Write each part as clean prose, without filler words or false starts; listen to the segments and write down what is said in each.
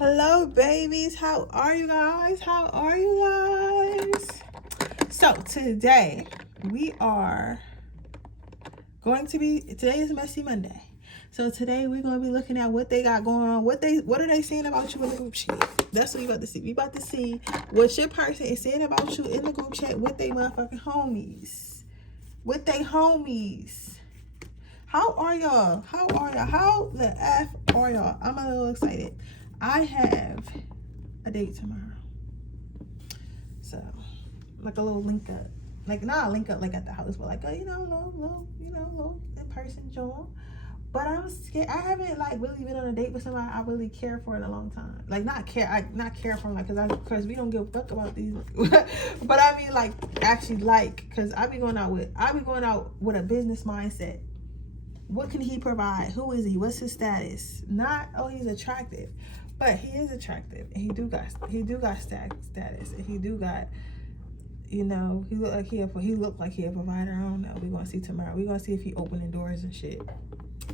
Hello, babies. How are you guys? How are you guys? So today we are going to be, today is Messy Monday. So today we're going to be looking at what they got going on. What are they saying about you in the group chat? That's what we about to see. We about to see what your person is saying about you in the group chat with they motherfucking homies. With they homies. How are y'all? How are y'all? How the F are y'all? I'm a little excited. I have a date tomorrow. So, like a little link up. Like, not a link up like at the house, but like a, little in-person joint. But I'm scared. I haven't like really been on a date with somebody I really care for in a long time. Like not care for like cause we don't give a fuck about these. But I mean like actually like, cause I be going out with a business mindset. What can he provide? Who is he? What's his status? Not, oh, he's attractive. But he is attractive, and he do got status, and he do got, he look like he a provider. I don't know. We're gonna see tomorrow. We're gonna see if he opening doors and shit.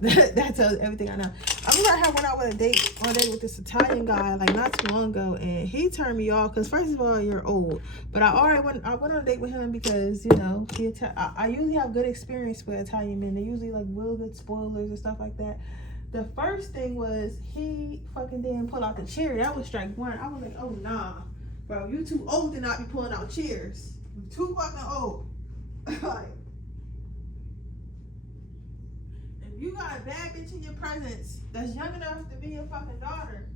That tells everything I know. I remember I went out on a date with this Italian guy like not too long ago, and he turned me off because first of all you're old. But I went on a date with him because I usually have good experience with Italian men. They usually like real good spoilers and stuff like that. The first thing was he fucking didn't pull out the chair. That was strike one. I was like, oh nah, bro, you too old to not be pulling out chairs. You too fucking old. Like. You got a bad bitch in your presence that's young enough to be your fucking daughter.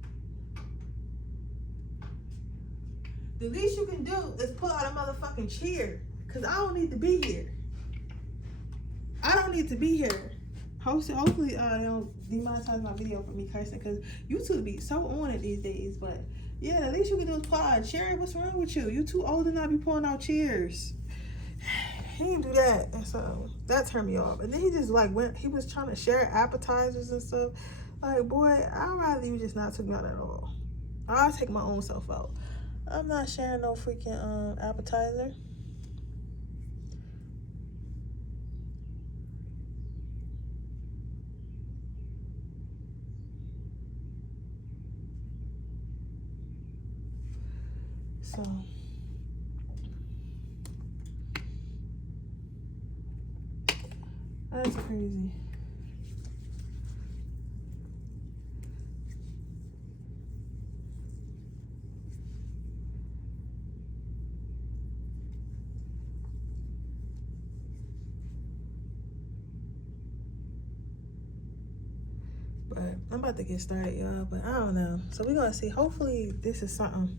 The least you can do is pull out a motherfucking chair. Cause I don't need to be here. I don't need to be here. Hopefully they don't demonetize my video for me cursing, cause YouTube be so on it these days. But yeah, the least you can do is pull out a chair. What's wrong with you? You too old to not be pulling out chairs. He didn't do that, and so that turned me off. And then he just like he was trying to share appetizers and stuff. Like, boy, I'd rather you just not took me out at all. I'll take my own self out. I'm not sharing no freaking appetizer. So that's crazy. But I'm about to get started, y'all. But I don't know. So we're gonna see. Hopefully this is something.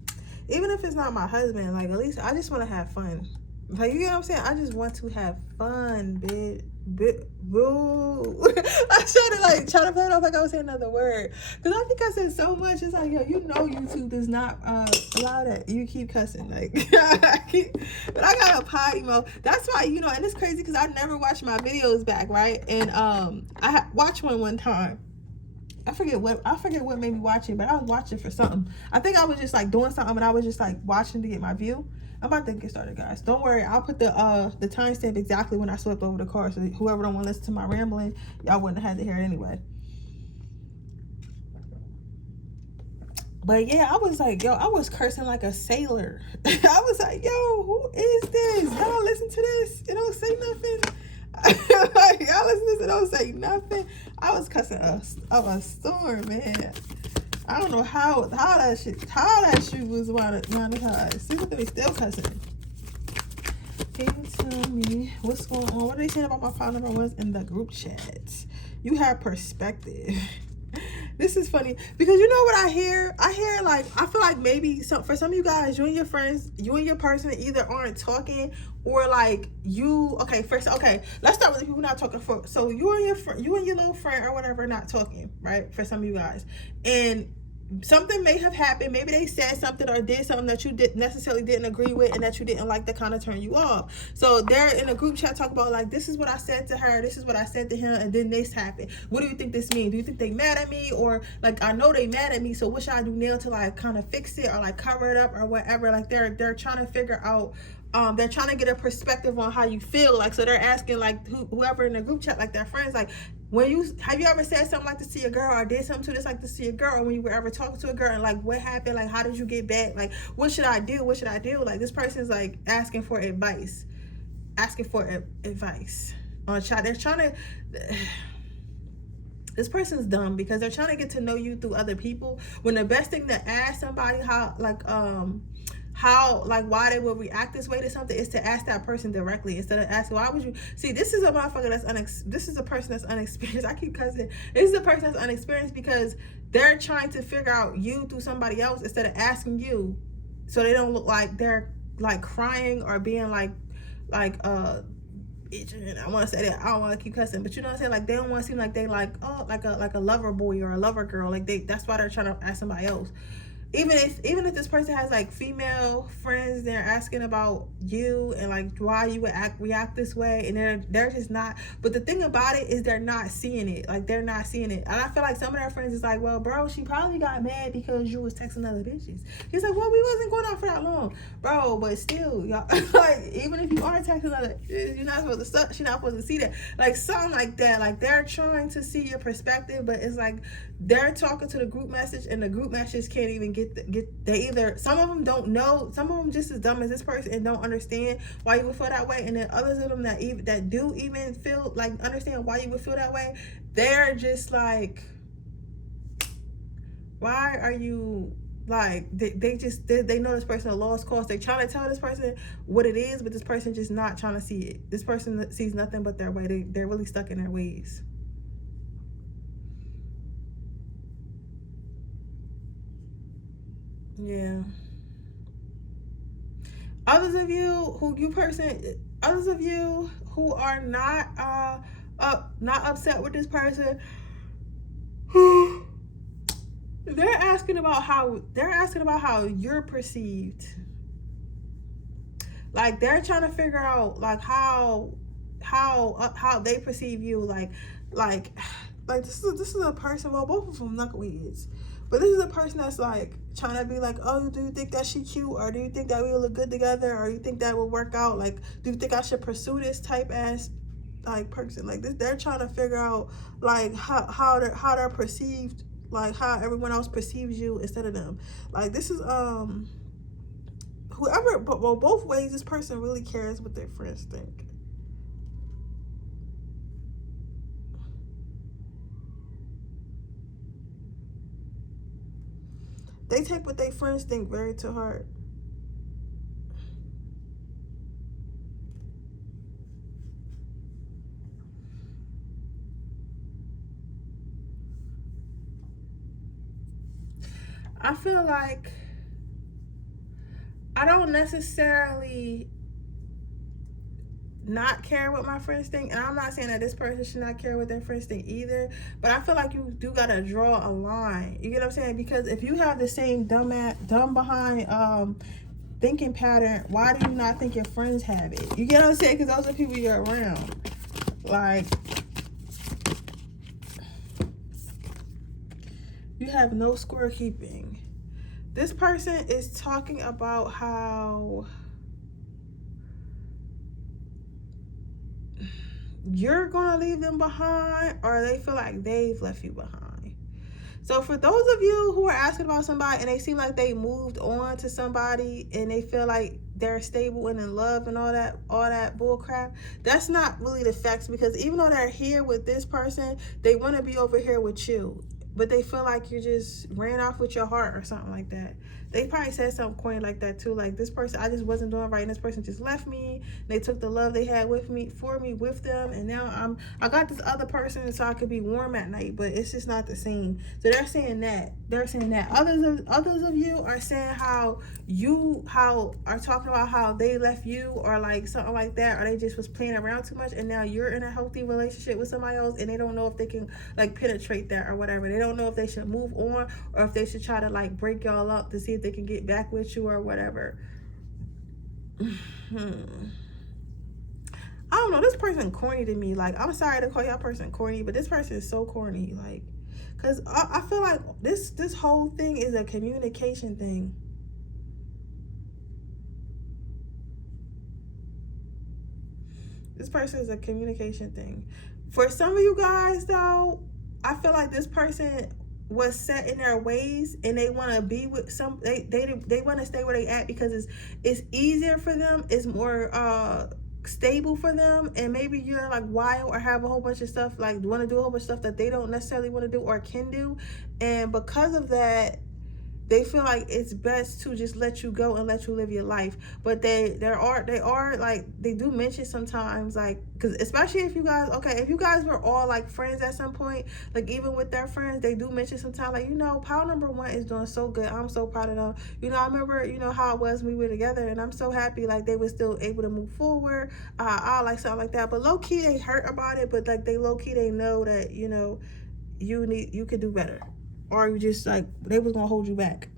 Even if it's not my husband, like at least I just want to have fun. Like, you get what I'm saying? I just want to have fun, bitch. Boo. I try to play it off like I was saying another word. Because I think I said so much. It's like, yo, YouTube does not allow that. You keep cussing. Like, but I got a pot emo. That's why, and it's crazy because I never watch my videos back, right? And I watched one time. I forget what made me watch it, but I was watching for something. I think I was just like doing something and I was just like watching to get my view. I'm about to get started, guys. Don't worry. I'll put the timestamp exactly when I swept over the car, so whoever don't want to listen to my rambling, y'all wouldn't have had to hear it anyway. But yeah, I was like, yo, I was cursing like a sailor. I was like, yo, who is this? Y'all listen to this? It don't say nothing. Like, y'all listen to this? It don't say nothing. I was cussing up a storm, man. I don't know how that shit was monetized. See, look at me still cussing. Can you tell me what's going on? What are they saying about my file number ones in the group chat? You have perspective. This is funny because you know what I hear? I hear like, I feel like maybe for some of you guys, you and your friends, you and your person either aren't talking or like let's start with the people not talking for. So you and your little friend or whatever not talking, right? For some of you guys. And something may have happened. Maybe they said something or did something that you didn't agree with and that you didn't like, that kind of turn you off. So they're in a group chat talking about like, this is what I said to her, this is what I said to him, and then this happened. What do you think this means? Do you think they mad at me? Or like, I know they mad at me, so what should I do now to like kind of fix it or like cover it up or whatever? Like they're trying to figure out they're trying to get a perspective on how you feel. Like, so they're asking like whoever in the group chat, like their friends, like, when you have you ever said something like this to your girl, or did something to this like this to your girl, or when you were ever talking to a girl and like what happened, like how did you get back, like what should I do, like this person's like asking for advice on chat. They're trying to this person's dumb because they're trying to get to know you through other people, when the best thing to ask somebody why they will react this way to something is to ask that person directly, instead of asking why would you. See, this is a motherfucker this is a person that's unexperienced. I keep cussing. This is a person that's unexperienced because they're trying to figure out you through somebody else instead of asking you, so they don't look like they're like crying or being like I want to say that, I don't want to keep cussing, but you know what I'm saying, like they don't want to seem like they like, oh, like a lover boy or a lover girl, like that's why they're trying to ask somebody else. Even if this person has like female friends, they're asking about you and like why you would react this way, and they're just not. But the thing about it is they're not seeing it. Like they're not seeing it. And I feel like some of their friends is like, well, bro, she probably got mad because you was texting other bitches. He's like, well, we wasn't going out for that long, bro. But still, y'all, like even if you are texting other, you're not supposed to. She's not supposed to see that. Like something like that. Like they're trying to see your perspective, but it's like they're talking to the group message, and the group message can't even get they either, some of them don't know, some of them just as dumb as this person and don't understand why you would feel that way, and then others of them that do even feel like understand why you would feel that way, they're just like, why are you like, they know this person a lost cause. They're trying to tell this person what it is, but this person just not trying to see it. This person sees nothing but their way. They're really stuck in their ways. Yeah. Others of you who are not upset with this person, they're asking about how you're perceived. Like they're trying to figure out like how they perceive you. Like this is a person. Well, both of them knuckleheads. But this is a person that's like trying to be like, oh, do you think that she cute, or do you think that we will look good together, or you think that will work out? Like, do you think I should pursue this type ass like person? Like this, they're trying to figure out like how they're perceived, like how everyone else perceives you instead of them. Like this is whoever, but well, both ways, this person really cares what their friends think. They take what their friends think very to heart. I feel like I don't necessarily not care what my friends think, and I'm not saying that this person should not care what their friends think either, but I feel like you do gotta draw a line. You get what I'm saying? Because if you have the same dumb behind thinking pattern, why do you not think your friends have it? You get what I'm saying? Because those are people you're around. Like, you have no scorekeeping. This person is talking about how you're gonna leave them behind, or they feel like they've left you behind. So for those of you who are asking about somebody and they seem like they moved on to somebody and they feel like they're stable and in love and all that bull crap, that's not really the facts, because even though they're here with this person, they want to be over here with you, but they feel like you just ran off with your heart or something like that. They probably said something corny like that too, like, this person, I just wasn't doing right and this person just left me. They took the love they had with them, and now I got this other person so I could be warm at night, but it's just not the same. So they're saying that. Others of you are saying how are talking about how they left you, or like something like that, or they just was playing around too much, and now you're in a healthy relationship with somebody else and they don't know if they can like penetrate that or whatever. They don't know if they should move on or if they should try to like break y'all up to see if they can get back with you or whatever. I don't know, this person corny to me. Like, I'm sorry to call y'all person corny, but this person is so corny. Like, because I feel like this whole thing is a communication thing. This person is a communication thing. For some of you guys, though, I feel like this person was set in their ways and they want to be with some, they want to stay where they at because it's easier for them, it's more stable for them, and maybe you're like wild or have a whole bunch of stuff, like want to do a whole bunch of stuff that they don't necessarily want to do or can do, and because of that they feel like it's best to just let you go and let you live your life. But they are like, they do mention sometimes, like, because especially if you guys, okay, if you guys were all like friends at some point, like even with their friends, they do mention sometimes, like, you know, pal number one is doing so good, I'm so proud of them, you know, I remember, you know, how it was when we were together, and I'm so happy like they were still able to move forward, I like something like that. But low-key they hurt about it, but like they low-key they know that, you know, you could do better, or you just like they was gonna hold you back.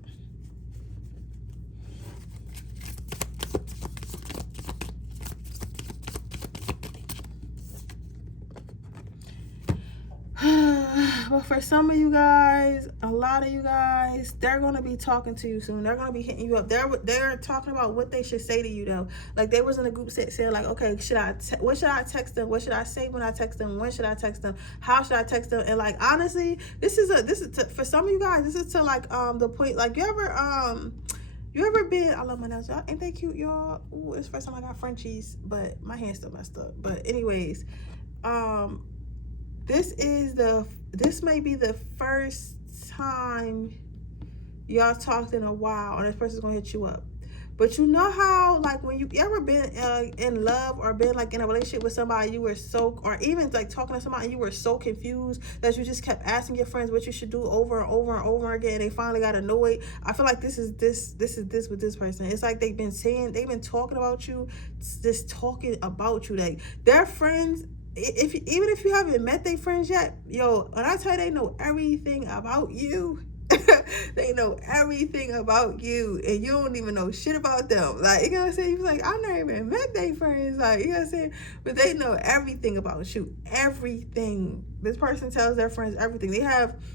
But for some of you guys, a lot of you guys, they're gonna be talking to you soon. They're gonna be hitting you up. They're talking about what they should say to you though. Like they was in a group saying like, okay, what should I text them? What should I say when I text them? When should I text them? How should I text them? And like honestly, this is for some of you guys, this is to like the point, like you ever been, I love my nails, y'all, ain't they cute, y'all? Ooh, it's the first time I got Frenchies, but my hand's still messed up. But anyways, this may be the first time y'all talked in a while and this person's gonna hit you up. But you know how, like, when you ever been in love or been like in a relationship with somebody, you were so, or even like talking to somebody and you were so confused that you just kept asking your friends what you should do over and over and over again, and they finally got annoyed. I feel like this is with this person. It's like they've been talking about you, just talking about you, like their friends. Even if you haven't met their friends yet, yo, when I tell you they know everything about you, they know everything about you, and you don't even know shit about them. Like, you know what I'm saying? You're like, I never even met their friends. Like, you know what I'm saying? But they know everything about you. Everything. This person tells their friends everything.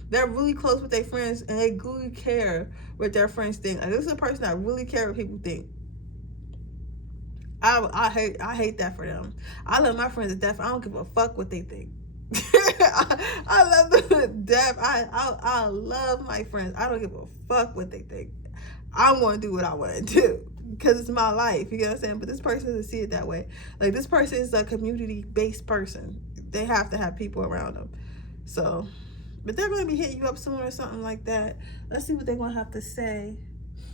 They're really close with their friends, and they really care what their friends think. Like, this is a person that really cares what people think. I hate that for them. I love my friends to death. I don't give a fuck what they think. I love them to death. I love my friends. I don't give a fuck what they think. I want to do what I want to do because it's my life. You get what I'm saying? But this person doesn't see it that way. Like, this person is a community-based person. They have to have people around them. So, but they're going to be hitting you up soon or something like that. Let's see what they're going to have to say.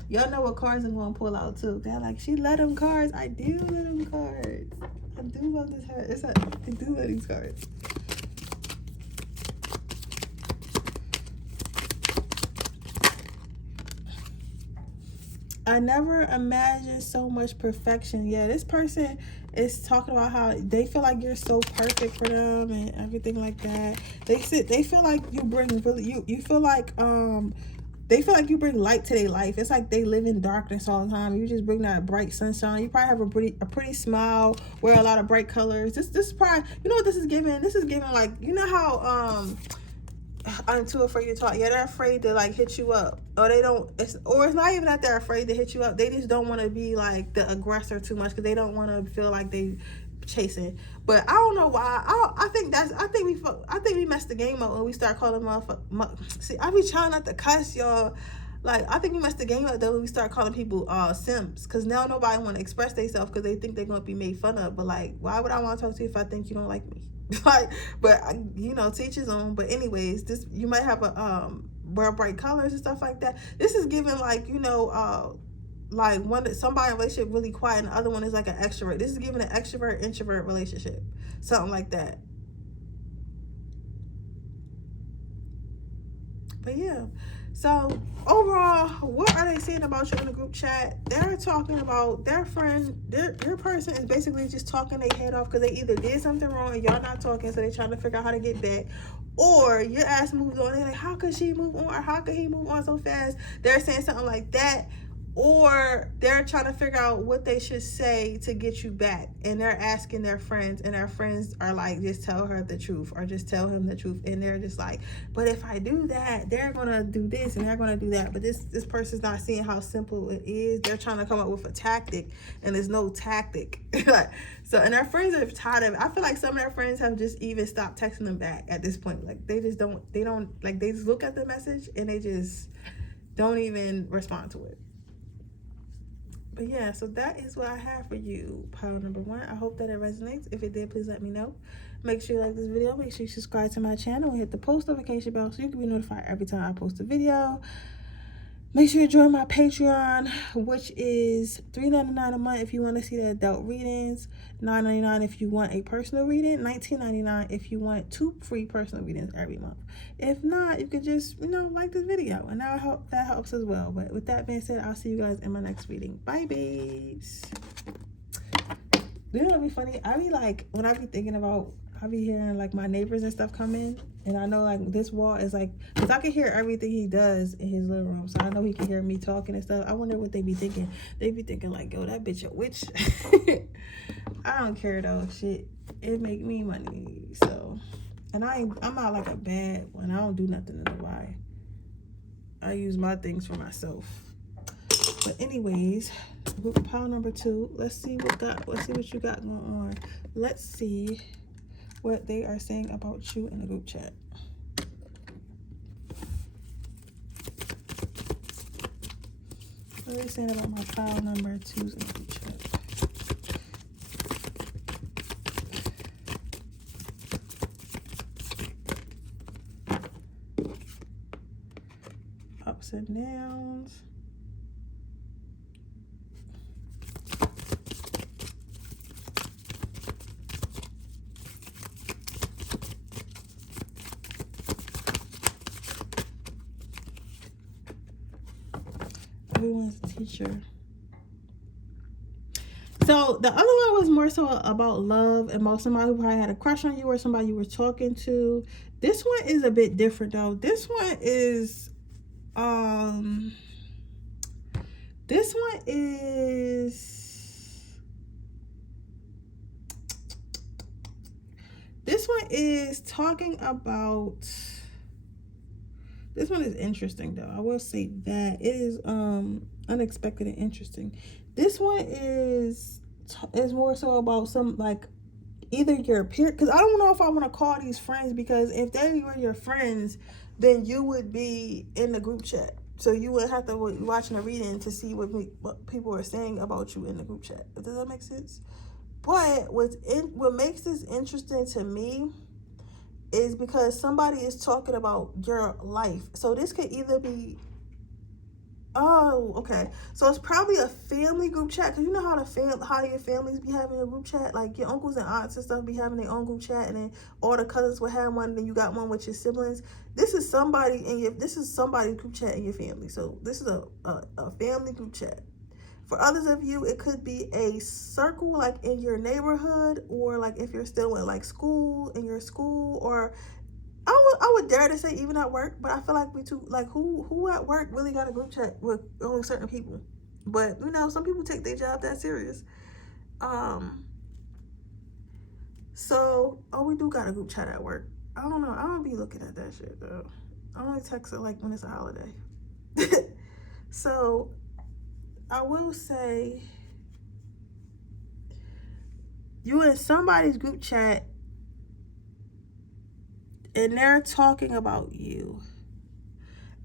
Y'all know what cards I'm going to pull out too. They're like, she love them cards. I do love them cards. I do love this heart. I do love these cards. I never imagined so much perfection. Yeah, this person is talking about how they feel like you're so perfect for them and everything like that. They feel like you bring really you feel like they feel like you bring light to their life. It's like they live in darkness all the time. You just bring that bright sunshine. You probably have a pretty smile, wear a lot of bright colors. This is probably, you know what this is giving? This is giving like, you know how I'm too afraid to talk. Yeah, they're afraid to like hit you up, or they don't. It's not even that they're afraid to hit you up. They just don't want to be like the aggressor too much because they don't want to feel like they chasing. But I don't know why. I think we messed the game up when we start calling motherfuckers. See, I be trying not to cuss, y'all. Like, I think we messed the game up though when we start calling people simps, because now nobody want to express themselves because they think they're gonna be made fun of. But like, why would I want to talk to you if I think you don't like me? Like, but you know, teach his own. But anyways, this, you might have a wear bright colors and stuff like that. This is giving like, you know, like somebody in a relationship really quiet and the other one is like an extrovert. This is giving an extrovert introvert relationship, something like that. But yeah, so overall, what are they saying about you in the group chat? They're talking about their friend, their person is basically just talking their head off because they either did something wrong and y'all not talking, so they're trying to figure out how to get back, or your ass moved on. They're like, how could she move on, or how could he move on so fast? They're saying something like that. or they're trying to figure out what they should say to get you back, and they're asking their friends, and their friends are like, just tell her the truth or just tell him the truth, and they're just like, but if I do that, they're gonna do this and they're gonna do that. But this person's not seeing how simple it is. They're trying to come up with a tactic, and there's no tactic. Like, so, and their friends are tired of it. I feel like some of their friends have just even stopped texting them back at this point. Like, they just don't like, they just look at the message and they just don't even respond to it. But yeah, so that is what I have for you, pile number 1. I hope that it resonates. If it did, please let me know. Make sure you like this video. Make sure you subscribe to my channel and hit the post notification bell so you can be notified every time I post a video. Make sure you join my Patreon, which is $3.99 a month if you want to see the adult readings, $9.99 if you want a personal reading, $19.99 if you want 2 free personal readings every month. If not, you could just, like this video, and that helps as well. But with that being said, I'll see you guys in my next reading. Bye, babes. You know what'd be funny? I be like, when I be thinking about, I be hearing like my neighbors and stuff come in, and I know like this wall is like, because I can hear everything he does in his living room, so I know he can hear me talking and stuff. I wonder what they be thinking. They be thinking like, yo, that bitch a witch. I don't care though. Shit, it make me money. So, and I'm not like a bad one. I don't do nothing to nobody. I use my things for myself. But anyways, pile number 2. Let's see what you got going on. Let's see what they are saying about you in the group chat. What are they saying about my pile number 2's in the group chat? Ups and downs. Everyone's a teacher. So the other one was more so about love and about somebody who probably had a crush on you or somebody you were talking to. This one is a bit different though. This one is talking about, this one is interesting though. I will say that it is unexpected and interesting. This one is more so about some, like, either your peer, because I don't know if I want to call these friends, because if they were your friends, then you would be in the group chat, so you would have to be watching a reading to see what people are saying about you in the group chat. Does that make sense? But what makes this interesting to me is because somebody is talking about your life. So this could either be, oh, okay, so it's probably a family group chat, because you know how your families be having a group chat, like your uncles and aunts and stuff be having their own group chat, and then all the cousins will have one, and then you got one with your siblings. This is somebody's group chat in your family. So this is a family group chat. For others of you, it could be a circle, like in your neighborhood, or like if you're still in like school, in your school, or I would dare to say even at work. But I feel like we too, like who at work really got a group chat with only certain people. But some people take their job that serious. So we do got a group chat at work. I don't know. I don't be looking at that shit though. I only text it like when it's a holiday. So I will say, you in somebody's group chat and they're talking about you.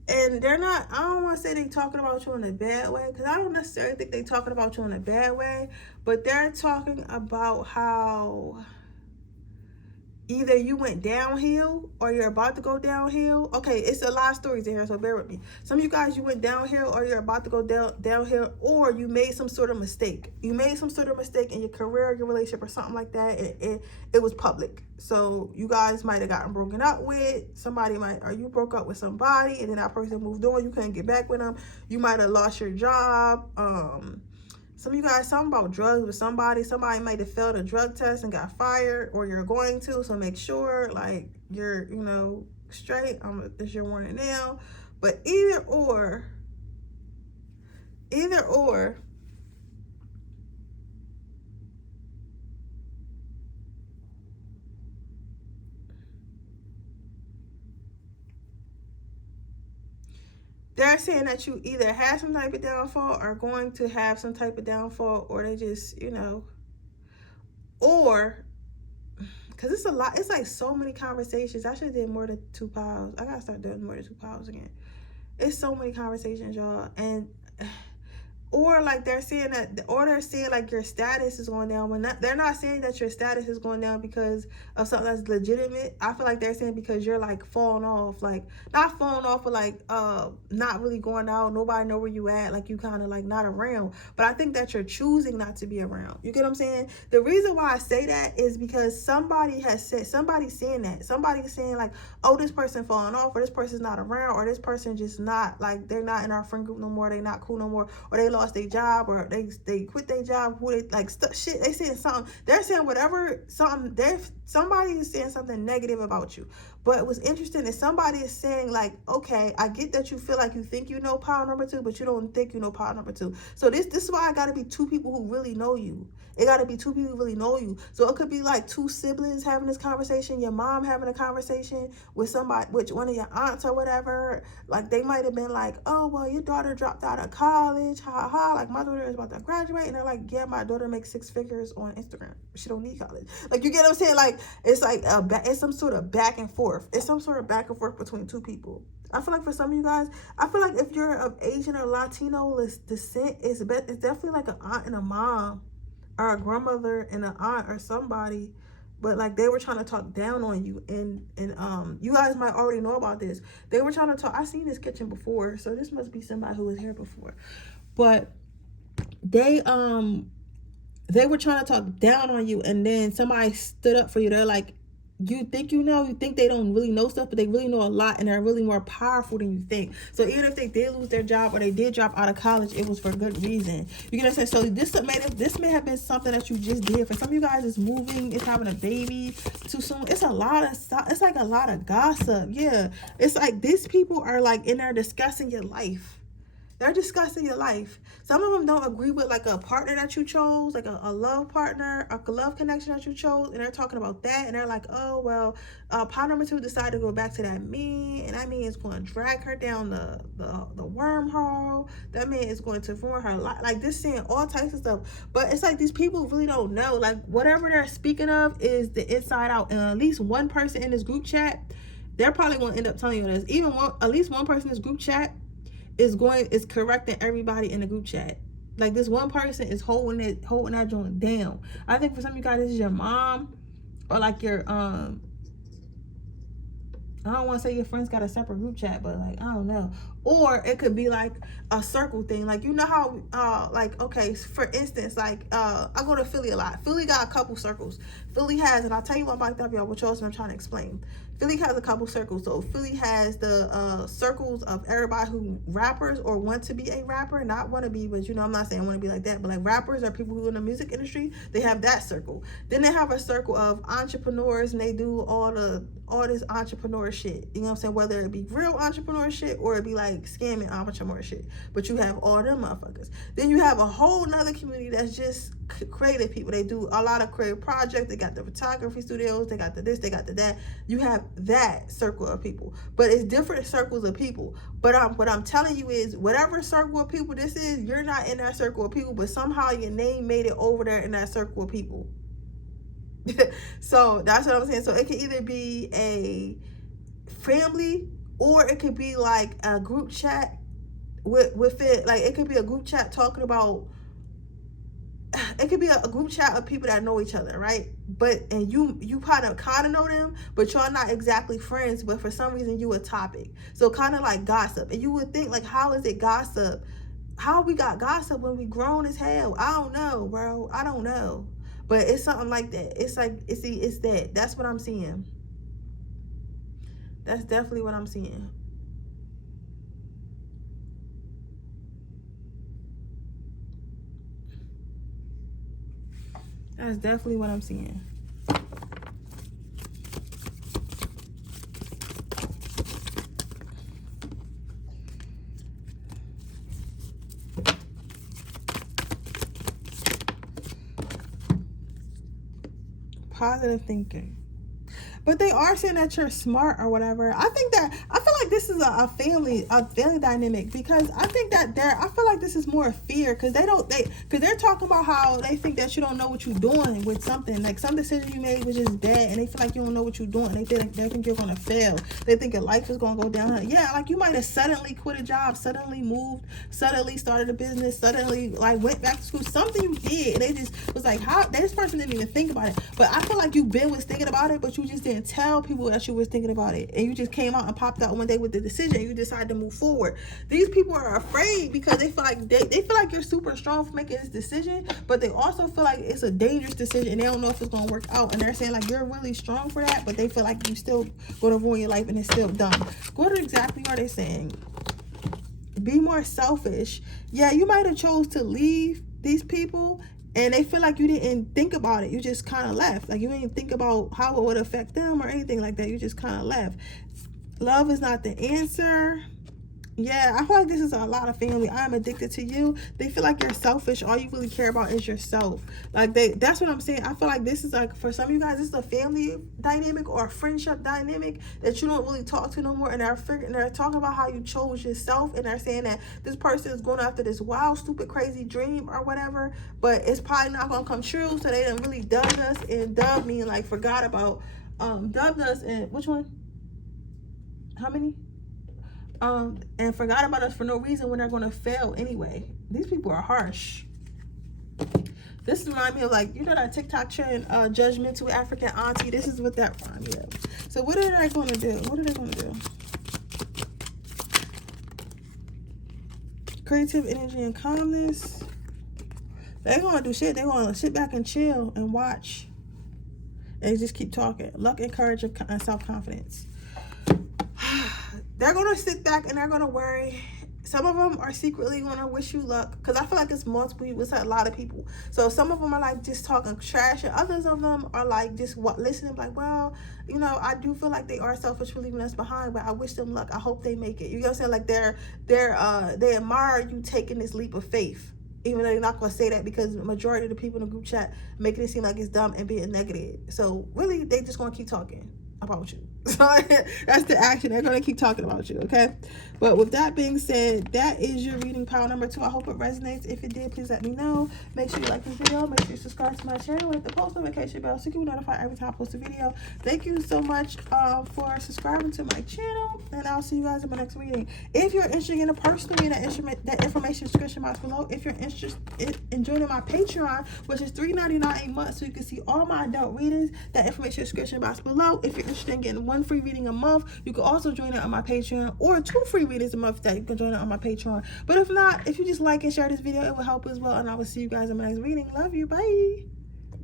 And they're not, I don't want to say they're talking about you in a bad way, because I don't necessarily think they're talking about you in a bad way, but they're talking about how either you went downhill or you're about to go downhill. Okay, it's a lot of stories in here, so bear with me. Some of you guys, you went downhill or you're about to go downhill, or you made some sort of mistake. You made some sort of mistake in your career, your relationship, or something like that. It was public. So you guys might have gotten broken up with. Or you broke up with somebody and then that person moved on. You couldn't get back with them. You might have lost your job. Some of you guys talking about drugs with somebody. Somebody might have failed a drug test and got fired, or you're going to. So make sure, like, you're, straight. This is your warning now. But either Either or. They're saying that you either have some type of downfall or going to have some type of downfall, or they just, you know, or, because it's a lot. It's like so many conversations. I should have did more than 2 piles. I got to start doing more than 2 piles again. It's so many conversations, y'all. And or like they're saying that, or they're saying like your status is going down. When they're not saying that your status is going down because of something that's legitimate. I feel like they're saying because you're like falling off, like not falling off, but like not really going out. Nobody know where you at. Like you kind of like not around. But I think that you're choosing not to be around. You get what I'm saying? The reason why I say that is because somebody has said, somebody's saying that. Somebody's saying like, oh, this person falling off, or this person's not around, or this person just not like, they're not in our friend group no more. They not cool no more, or they lost their job, or they quit their job, who they like shit. They saying something. They're saying whatever, something. Somebody is saying something negative about you. But what's interesting is somebody is saying like, okay, I get that you feel like you think you know pile number 2, but you don't think you know pile number 2. So this is why I gotta be 2 people who really know you. It gotta be 2 people who really know you. So it could be like 2 siblings having this conversation, your mom having a conversation with somebody, with one of your aunts or whatever. Like they might have been like, oh, well, your daughter dropped out of college, ha ha. Like my daughter is about to graduate, and they're like, yeah, my daughter makes 6 figures on Instagram. She don't need college. Like you get what I'm saying? Like it's like it's some sort of back and forth. It's some sort of back and forth between 2 people. I feel like for some of you guys, I feel like if you're of Asian or Latino descent, it's definitely like an aunt and a mom, or a grandmother and an aunt or somebody, but like they were trying to talk down on you, and you guys might already know about this. They were trying to talk. I seen this kitchen before, so this must be somebody who was here before, but they were trying to talk down on you, and then somebody stood up for you. They're like, you think they don't really know stuff, but they really know a lot, and they're really more powerful than you think. So even if they did lose their job, or they did drop out of college, it was for good reason. You get what I'm saying? So this may have been something that you just did. For some of you guys, it's moving, it's having a baby too soon. It's a lot of stuff. It's like a lot of gossip. Yeah, it's like these people are like in there discussing your life. They're discussing your life. Some of them don't agree with like a partner that you chose, like a love partner, a love connection that you chose, and they're talking about that, and they're like, oh, well, part number 2 decided to go back to that man, and that man is going to drag her down the wormhole. That man is going to ruin her life. Like this, saying all types of stuff. But it's like these people really don't know. Like whatever they're speaking of is the inside out. And at least one person in this group chat, they're probably going to end up telling you this. At least one person in this group chat is correcting everybody in the group chat. Like this one person is holding that joint down. I think for some of you guys, this is your mom, or like your I don't want to say your friends got a separate group chat, but like I don't know. Or it could be like a circle thing. Like you know how like, okay, for instance, like I go to Philly a lot. Philly got a couple circles. Philly has, and I'll tell you what about that, y'all, what else I'm trying to explain. Philly has a couple circles. So Philly has the circles of everybody who rappers or want to be a rapper, not want to be, but you know, I'm not saying want to be like that, but like rappers or people who are in the music industry, they have that circle. Then they have a circle of entrepreneurs, and they do all this entrepreneur shit. You know what I'm saying? Whether it be real entrepreneur shit or it be like scamming entrepreneur shit. But you have all them motherfuckers. Then you have a whole nother community that's just creative people. They do a lot of creative projects. They got the photography studios. They got the this. They got the that. You have that circle of people. But it's different circles of people. But what I'm telling you is, whatever circle of people this is, you're not in that circle of people, but somehow your name made it over there in that circle of people. So that's what I'm saying. So it can either be a family, or it could be like a group chat with it. Like it could be a group chat talking about, it could be a group chat of people that know each other, right? But and you kind of know them, but y'all not exactly friends, but for some reason you a topic. So kind of like gossip. And you would think like, how is it gossip? How we got gossip when we grown as hell? I don't know, bro. I don't know. But it's something like that. It's like, it's that. That's what I'm seeing. That's definitely what I'm seeing. That's definitely what I'm seeing. positive thinking. But they are saying that you're smart or whatever. I feel like this is a family dynamic, because I think that I feel like this is more fear, because they're talking about how they think that you don't know what you're doing with something, like some decision you made was just bad, and they feel like you don't know what you're doing. They think you're gonna fail. They think your life is gonna go down. Yeah, like you might have suddenly quit a job, suddenly moved, suddenly started a business, suddenly like went back to school. Something you did, and they just was like, how this person didn't even think about it. But I feel like you've been thinking about it, but you just didn't tell people that you was thinking about it, and you just came out and popped out one day with the decision. You decided to move forward. These people are afraid because they feel like they feel like you're super strong for making this decision, but they also feel like it's a dangerous decision, and they don't know if it's gonna work out. And they're saying like you're really strong for that, but they feel like you still gonna ruin your life, and it's still dumb. What exactly are they saying? Be more selfish. Yeah, you might have chose to leave these people, and they feel like you didn't think about it. You just kind of left. Like you didn't think about how it would affect them or anything like that. You just kind of left. Love is not the answer. Yeah, I feel like this is a lot of family. I'm addicted to you. They feel like you're selfish. All you really care about is yourself. Like that's what I'm saying. I feel like this is like, for some of you guys, this is a family dynamic or a friendship dynamic that you don't really talk to no more. And they're talking about how you chose yourself. And they're saying that this person is going after this wild, stupid, crazy dream or whatever, but it's probably not going to come true. So they done really dubbed us, and dub mean like forgot about, dubbed us, and which one? How many? And forgot about us for no reason when they're going to fail anyway. These people are harsh. This reminds me of, like, you know that TikTok trend, judgmental African auntie. This is what that reminds me of. So what are they going to do? What are they going to do? Creative energy and calmness. They're going to do shit. They're going to sit back and chill and watch. And just keep talking. Luck and courage and self-confidence. They're going to sit back and they're going to worry. Some of them are secretly going to wish you luck, because I feel like it's multiple people. It's a lot of people. So some of them are like just talking trash, and others of them are like just listening, like, well, you know, I do feel like they are selfish for leaving us behind, but I wish them luck. I hope they make it. You know what I'm saying? Like they admire you taking this leap of faith, even though they're not going to say that, because the majority of the people in the group chat making it seem like it's dumb and being negative. So really, they just going to keep talking about you. So that's the action. They're going to keep talking about you, okay? But with that being said, that is your reading pile number 2. I hope it resonates. If it did, please let me know. Make sure you like this video. Make sure you subscribe to my channel. Hit the post notification bell so you can be notified every time I post a video. Thank you so much for subscribing to my channel, and I'll see you guys in my next reading. If you're interested in a personal reading, that information is description box below. If you're interested in joining my Patreon, which is $3.99 a month, so you can see all my adult readings, that information is description box below. If you're interested in getting 1 free reading a month, you can also join it on my Patreon, or 2 free readings a month that you can join it on my Patreon. But if not, if you just like and share this video, it will help as well, and I will see you guys in my next reading. Love you. Bye.